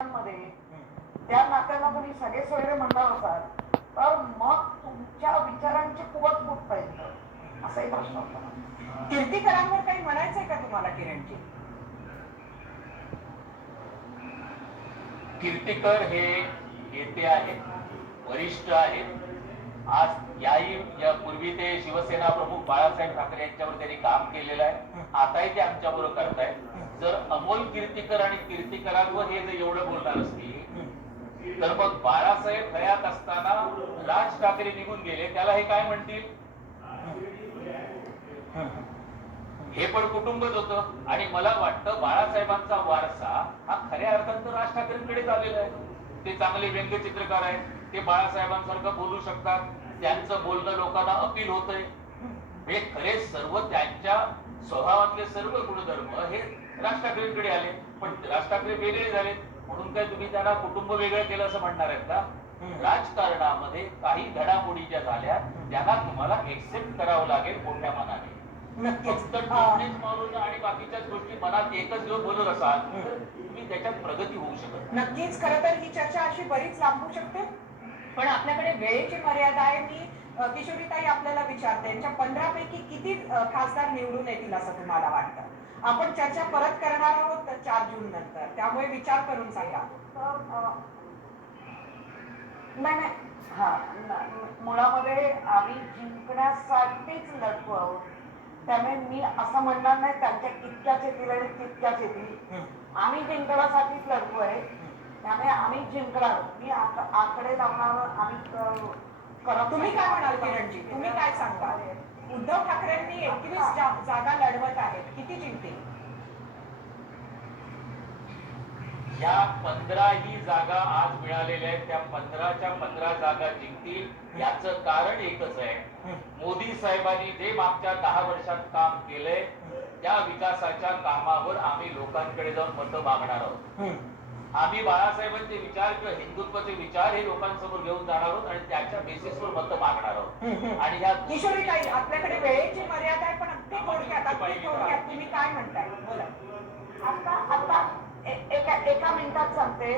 मध्ये. त्या नात्याला तुम्ही सगळे सोयरे म्हणणार असाल तर मग तुमच्या विचारांची कुवत कुठपर्यंत असाही प्रश्न होता. कीर्तीकरांवर काही म्हणायचंय का तुम्हाला किरणजी? कीर्तिकर हे नेते आहेत वरिष्ठ आहेत. आज याही या पूर्वी ते शिवसेना प्रमुख बाळासाहेब ठाकरे यांच्यावर त्यांनी काम केलेलं आहे. आताही ते आमच्या बरोबर करतायत. जर अमोल कीर्तिकर आणि कीर्तिकरांवर हे जर एवढं बोलणार असतील तर मग बाळासाहेब हयात असताना राज ठाकरे निघून गेले. त्याला हे काय म्हणतील? हे पण कुटुंबच होतं. आणि मला वाटतं बाळासाहेबांचा वारसा हा खऱ्या अर्थात राज ठाकरेंकडे आलेला आहे. ते चांगले व्यंगचित्रकार आहेत. ते बाळासाहेबांसारखं बोलू शकतात. त्यांचं बोलणं लोकांना अपील होतंय. हे खरे सर्व त्यांच्या स्वभावातले सर्व गुणधर्म हे राज ठाकरेंकडे आले पण राज ठाकरे वेगळे झाले. म्हणून काय तुम्ही त्यांना कुटुंब वेगळं केलं असं म्हणणार आहेत का? राजकारणामध्ये काही घडामोडी ज्या झाल्या त्यांना तुम्हाला एक्सेप्ट करावं लागेल मोठ्या मनाने. फक्त मारून आणि बाकीच्याच गोष्टी मनात एकच घेऊन बोलत असाल तर तुम्ही त्याच्यात प्रगती होऊ शकत. नक्कीच. खरं तर ही चर्चा अशी बरीच लांबू शकते. पण आपल्याकडे वेळेची मर्यादा आहे. मी किशोरीताई आपल्याला विचारते यांच्या पंधरा पैकी किती खासदार निवडून येतील असं तुम्हाला वाटतं? आपण चर्चा परत करणार आहोत चार जून नंतर. त्यामुळे विचार करून सांगा. नाही हा. मुळामध्ये आम्ही जिंकण्यासाठीच लढतो आहोत. त्यामुळे मी असं म्हणणार नाही त्यांच्या इतक्याच येतील आणि तितक्याच येतील. आम्ही जिंकण्यासाठीच लढतो आहे त्यामुळे आम्ही जिंकणार मी आक- आकडे लावणार आम्ही करत तुम्ही काय म्हणाल किरणजी? तुम्ही काय सांगाल उद्धव ठाकरेंनी एकवीस जागा लढवत आहेत किती जिंकतील या पंधराही जागा आज मिळालेल्या आहेत. त्या पंधराच्या पंधरा जागा जिंकतील याचं कारण एकच आहे. मोदी साहेबांनी जे मागच्या दहा वर्षात काम केलंय त्या विकासाच्या कामावर आम्ही लोकांकडे जाऊन मतं मागणार आहोत. आम्ही बाळासाहेबांचे विचार किंवा हिंदुत्वाचे विचार हे लोकांसमोर घेऊन जाणार आहोत आणि त्याच्या बेसिसवर मतं मागणार आहोत. आणि ह्या किशोरीताई आपल्याकडे वेळेची मर्यादा आहे पण अगदी थोडक्यात अगदी थोडक्यात तुम्ही काय म्हणताय बोला आता आता ए- एका मिनिटात सांगते.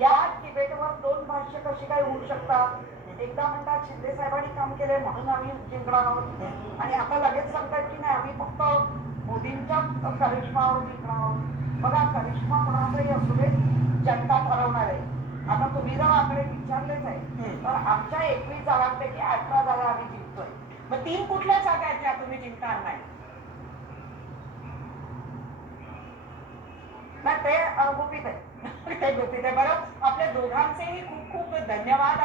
या डिबेटवर दोन भाष्य कशी काय होऊ शकतात? एकदा म्हणतात शिंदे साहेबांनी काम केले म्हणून आम्ही जिंकणार आहोत. आणि आता लगेच सांगतात की नाही आम्ही फक्त मोदींच्या करिश्मावर जिंकणार आहोत. बघा करिश्मा कोणाचाही असू दे जनता ठरवणार आहे. आता तुम्ही जर आकडे विचारलेच आहे तर आमच्या एकवीस जागांपैकी अठरा जागा आम्ही जिंकतोय. मग तीन कुठल्या जागा आहेत ज्या तुम्ही जिंकणार नाही? नाही ते अं, गुपित आहे ते गुपित आहे. बरं आपल्या दोघांचेही खूप खूप धन्यवाद